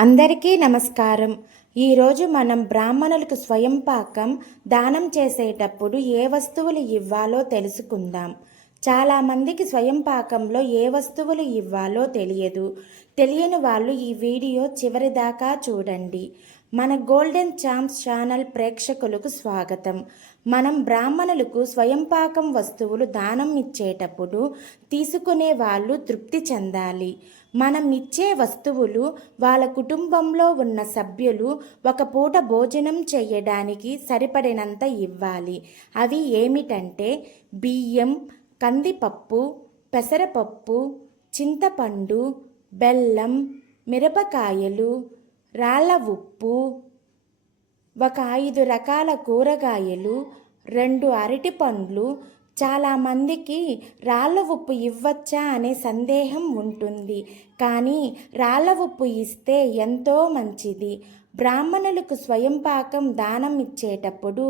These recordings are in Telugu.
అందరికీ నమస్కారం. ఈరోజు మనం బ్రాహ్మణులకు స్వయం పాకం దానం చేసేటప్పుడు ఏ వస్తువులు ఇవ్వాలో తెలుసుకుందాం. చాలామందికి స్వయం పాకంలో ఏ వస్తువులు ఇవ్వాలో తెలియని వాళ్ళు ఈ వీడియో చివరిదాకా చూడండి. మన గోల్డెన్ ఛాంప్స్ ఛానల్ ప్రేక్షకులకు స్వాగతం. మనం బ్రాహ్మణులకు స్వయం పాకం వస్తువులు దానం ఇచ్చేటప్పుడు తీసుకునే వాళ్ళు తృప్తి చెందాలి. మనం ఇచ్చే వస్తువులు వాళ్ళ కుటుంబంలో ఉన్న సభ్యులు ఒక పూట భోజనం చేయడానికి సరిపడినంత ఇవ్వాలి. అవి ఏమిటంటే బియ్యం, కందిపప్పు, పెసరపప్పు, చింతపండు, బెల్లం, మిరపకాయలు, రాళ్ళ ఉప్పు, ఒక 5 రకాల కూరగాయలు, 2 అరటిపండ్లు. చాలామందికి రాళ్ళ ఉప్పు ఇవ్వచ్చా అనే సందేహం ఉంటుంది, కానీ రాళ్ళ ఉప్పు ఇస్తే ఎంతో మంచిది. బ్రాహ్మణులకు స్వయం పాకం దానం ఇచ్చేటప్పుడు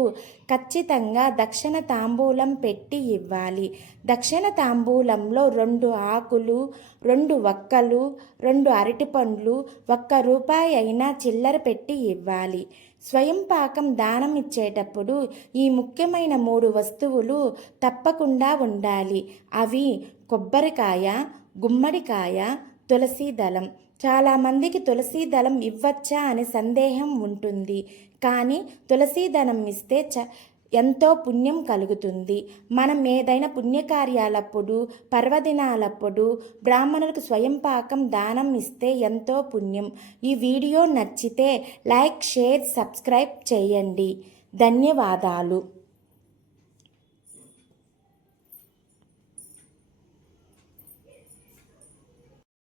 ఖచ్చితంగా దక్షిణ తాంబూలం పెట్టి ఇవ్వాలి. దక్షిణ తాంబూలంలో 2 ఆకులు, 2 వక్కలు, 2 అరటిపండ్లు, ₹1 అయినా చిల్లర పెట్టి ఇవ్వాలి. స్వయం పాకం దానం ఇచ్చేటప్పుడు ఈ ముఖ్యమైన 3 వస్తువులు తప్పకుండా ఉండాలి. అవి కొబ్బరికాయ, గుమ్మడికాయ, తులసి దళం. చాలామందికి తులసి దళం ఇవ్వచ్చా అనే సందేహం ఉంటుంది, కానీ తులసి దళం ఇస్తే ఎంతో పుణ్యం కలుగుతుంది. మనం ఏదైనా పుణ్యకార్యాలప్పుడు, పర్వదినాలప్పుడు బ్రాహ్మణులకు స్వయం పాకం దానం ఇస్తే ఎంతో పుణ్యం. ఈ వీడియో నచ్చితే లైక్, షేర్, సబ్స్క్రైబ్ చేయండి. ధన్యవాదాలు.